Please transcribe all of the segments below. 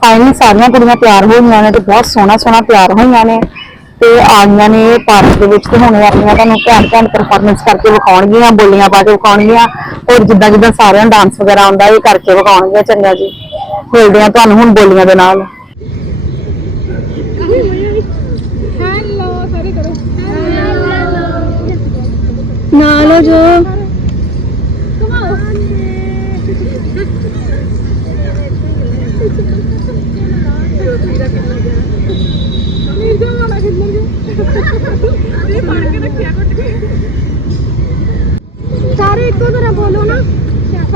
Finally ਸਾਰੀਆਂ ਕੁੜੀਆਂ ਤਿਆਰ ਹੋ ਗਈਆਂ ਨੇ ਤੇ ਬਹੁਤ ਸੋਹਣਾ ਸੋਹਣਾ ਤਿਆਰ ਹੋਈਆਂ ਨੇ ਤੇ ਆ ਗਈਆਂ ਨੇ ਪਾਰਕ ਦੇ ਵਿੱਚ ਤੇ ਹੁਣ ਆਪਣੀਆਂ ਤੁਹਾਨੂੰ ਘੈਂਟ ਘੈਂਟ ਪਰਫਾਰਮੈਂਸ ਕਰਕੇ ਵਿਖਾਉਣਗੀਆਂ ਬੋਲੀਆਂ ਪਾ ਕੇ ਵਿਖਾਉਣਗੀਆਂ ਹੋਰ ਜਿੱਦਾਂ ਜਿੱਦਾਂ ਸਾਰਿਆਂ ਨੂੰ ਡਾਂਸ ਵਗੈਰਾ ਆਉਂਦਾ ਇਹ ਕਰਕੇ ਵਿਖਾਉਣਗੀਆਂ ਚੰਗਾ ਜੀ। ਮਿਲਦੇ ਆ ਤੁਹਾਨੂੰ ਹੁਣ ਬੋਲੀਆਂ ਦੇ ਨਾਲ। ਹੈਲੋ ਸਾਰੇ ਕਰੋ। ਨਾਲ ਜੋ ਕਮਾਓ ਇਹ ਫੜ ਕੇ ਰੱਖਿਆ ਕੁੱਟ ਕੇ। ਸਾਰੇ ਇੱਕੋ ਤਰ੍ਹਾਂ ਬੋਲੋ ਨਾ।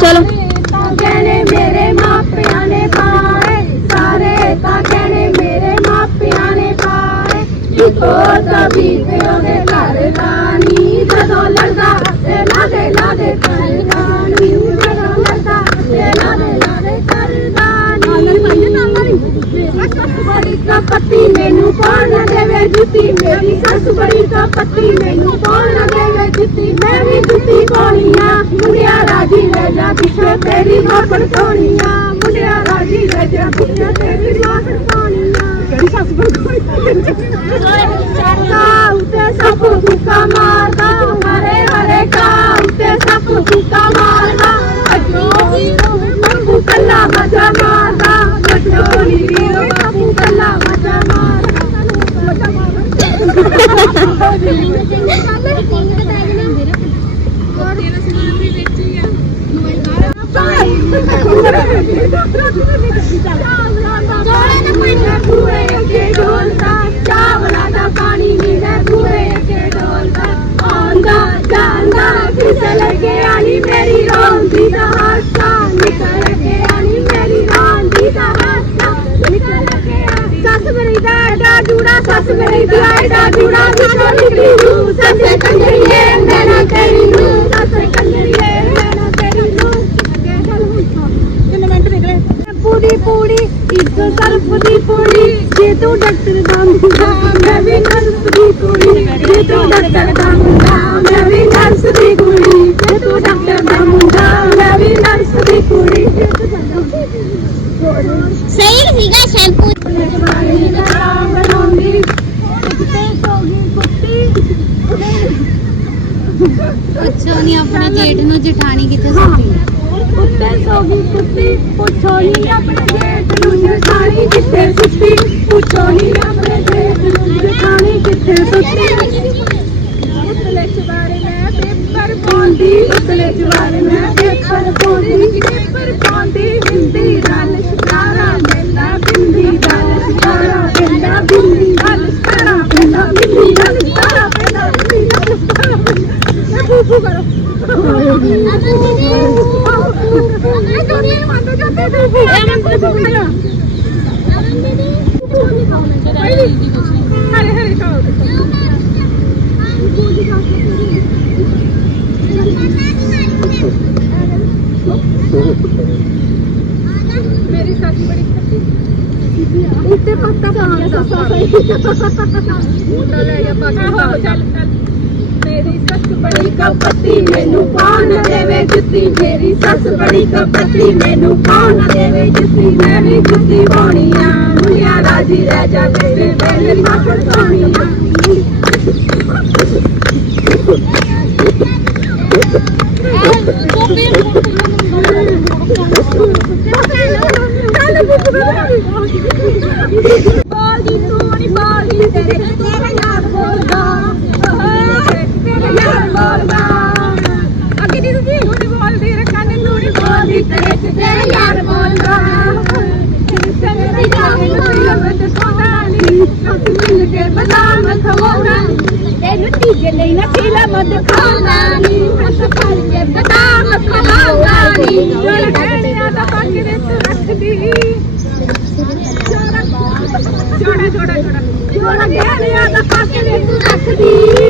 ਚਲੋ। ਤਾਂ ਕਹਿਣੇ ਮੇਰੇ ਮਾਪਿਆਂ ਨੇ ਪਾਏ। ਸਾਰੇ ਤਾਂ ਕਹਿਣੇ ਮੇਰੇ ਮਾਪਿਆਂ ਨੇ ਪਾਏ। ਇੱਕੋ ਤਬੀ ਤੇ ਉਹਦੇ ਘਰ ਰਾਣੀ। ਜਦੋਂ ਲੜਦਾ ਤੇ ਲਾਦੇ ਲਾਦੇ ਘਰ ਮੇਰੀ ਸੱਸ ਬੜੀ ਕਪੱਤੀ ਮੈਨੂੰ ਪਾਣ ਨਾ ਦੇਵੇ ਜੁੱਤੀ ਮੈਂ ਵੀ ਜੁੱਤੀ ਪਾਉਣੀ ਆ। ਮੁੰਡਿਆ ਰਾਜੀ ਰਹਿ ਜਾ ਪਿੱਛੇ ਤੇਰੀ ਮਾਪੜ ਸੋਣੀ ਆ। ਮੁੰਡਿਆ ਰਾਜੀ ਰਹਿ ਜਾ ਪਿੱਛੇ ਤੇਰੀ ਮਾਪੜ ਸੋਣੀ ਆ। ਕਿਹੜੀ ਸੱਸ ਬੜੀ ਕਾ ਉਤੇ ਸੱਪ ਫੁੱਕਾ ਮਾਰਦਾ ਸੱਸ ਮੇਰੀ ਦਾ ਐਡਾ ਜੂੜਾ ਵਿੱਚੋਂ ਨਿਕਲੀ ਨੂੰ ਸੱਸੇ ਕੰਜਰੀਏ ਨੈਣਾ ਤੇਰੀ ਨੂੰ ਸੱਸੇ ਕੰਜਰੀਏ ਨੈਣਾ ਤੇਰੀ ਨੂੰ ਅੱਗੇ ਚੱਲ ਹੁਣ ਕਿੰਨੇ ਮਿੰਟ ਨਿਕਲੇ ਪੂਰੀ ਪੂਰੀ ਇੱਕ ਸਰਫ ਦੀ ਪੂਰੀ ਜੇ ਤੂੰ ਡਾਕਟਰ ਦਾ ਮੁੰਡਾ ਮੈਂ ਵੀ ਨਰਸ ਦੀ ਕੁੜੀ। ਜੇ ਤੂੰ ਡਾਕਟਰ ਦਾ ਮੁੰਡਾ ਮੈਂ ਵੀ ਨਰਸ ਦੀ ਕੁੜੀ। ਜੇ ਤੂੰ ਡਾਕਟਰ ਦਾ ਮੁੰਡਾ ਮੈਂ ਵੀ ਨਰਸ ਦੀ ਕੁੜੀ। ਸਹੀ ਸੀਗਾ ਸ਼ੈਂਪੂ। ਪੁੱਛੋ ਨਹੀਂ ਆਪਣੇ ਜੇਠ ਨੂੰ ਜਠਾਣੀ ਕਿੱਥੇ ਸੁੱਤੀ? ਉੱਤੇ ਸੋਗੀ ਕੁੱਤੀ ਪੁੱਛੋ ਨਹੀਂ ਆਪਣੇ ਜੇਠ ਨੂੰ ਜਠਾਣੀ ਕਿੱਥੇ ਸੁੱਤੀ? ਪੁੱਛੋ ਨਹੀਂ ਆਪਣੇ ਜੇਠ ਨੂੰ ਜਠਾਣੀ ਕਿੱਥੇ ਸੁੱਤੀ ਉਤਲੇ ਚਵਾਰੇ ਮੈਂ ਪੇਪਰ ਪਾਉਂਦੀ ਉਤਲੇ ਚਵਾਰੇ ਮੈਂ ਪੇਪਰ ਪਾਉਂਦੀ ਪੇਪਰ ਪਾਉਂਦੀ ਬਿੰਦੀ ਨਾਲ ਸ਼ਿਕਾਰਾ ਲੈਂਦਾ ਬਿੰਦੀ ਨਾਲ ਸ਼ਿਕਾਰਾ ਲੈਂਦਾ ਬਿੰਦੀ ਨਾਲ ਸ਼ਿਕਾਰਾ ਲੈਂਦਾ ਬਿੰਦੀ ਨਾਲ ਸ਼ਿਕਾਰਾ ਲੈਂਦਾ ਬਿੰਦੀ ਨਾਲ ਸ਼ਿਕਾਰਾ ਮੈਂ ਬੂਬੂ ਕਰੋ ਇਹ ਦੁਨੀਆ ਮੰਨ ਜਾਂਦੇ ਤੇ ਇਹ ਮੰਨ ਜਾਂਦੇ ਹਰੇ ਹਰੇ ਖਾਓ ਮੇਰੀ ਸੱਸ ਬੜੀ ਖੱਟੀ ਉੱਤੇ ਪੱਤਾ ਪਾਉਣ ਦਾ ਮੁੰਡਾ ਲੈ ਜਾ ਪੱਤਾ ਚੱਲ ਮੇਰੀ ਸੱਸ ਬੜੀ ਕਪੱਤੀ ਮੈਨੂੰ ਪਾਉਣ ਨਾ ਦੇਵੇ ਜੁੱਤੀ ਮੇਰੀ ਸੱਸ ਬੜੀ ਕਪੱਤੀ ਮੈਨੂੰ ਪਾਉਣ ਦੇਵੇ ਜੁੱਤੀ, ਮੈਂ ਵੀ ਜੁੱਤੀ ਪਾਉਣੀ ਆ। Haji Raja, baby, baby, Thank you. ਜੋੜਾ ਜੋੜਾ ਜੋੜਾ ਜੋੜਾ ਗਹਿਣਿਆਂ ਦਾ। ਪੱਕ ਵਿੱਚ ਰੱਖਦੀ।